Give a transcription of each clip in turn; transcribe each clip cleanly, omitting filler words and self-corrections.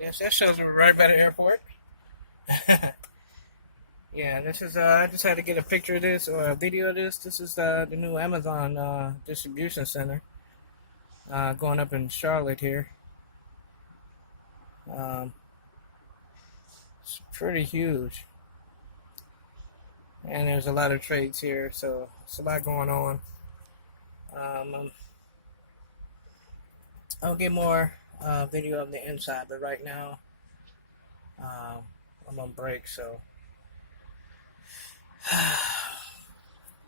Yes, that shows we're right by the airport. Yeah, this is. I just had to get a picture of this or a video of this. This is the new Amazon distribution center going up in Charlotte here. Um, it's pretty huge, and there's a lot of trades here, so it's a lot going on. Um, I'll get more video of the inside, but right now I'm on break, so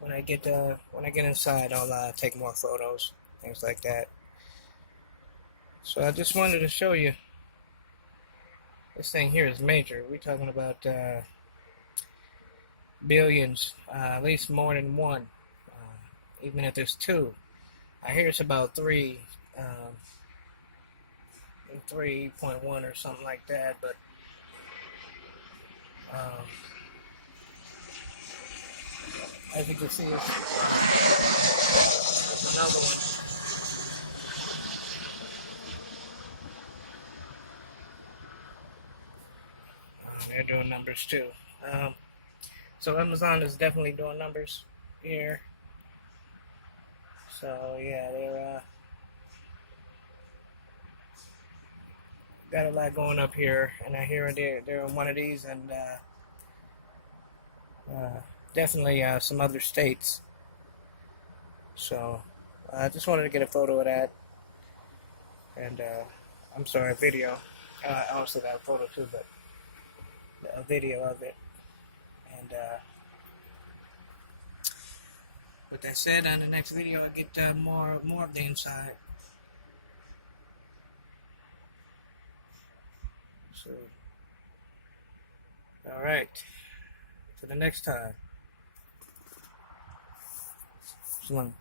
when I get inside, I'll take more photos, things like that. So I just wanted to show you this thing here is major. We're talking about billions, at least more than one, even if there's two. I hear it's about three, 3.1 or something like that, but um, as you can see, it's another one. They're doing numbers too. So Amazon is definitely doing numbers here. So yeah, they're got a lot going up here, and I hear they're in one of these, and definitely some other states. So I just wanted to get a photo of that, and I'm sorry, a video. I also got a photo too, but a video of it. And with that said, on the next video, I'll get more of the inside. So, all right. Till the next time. So long.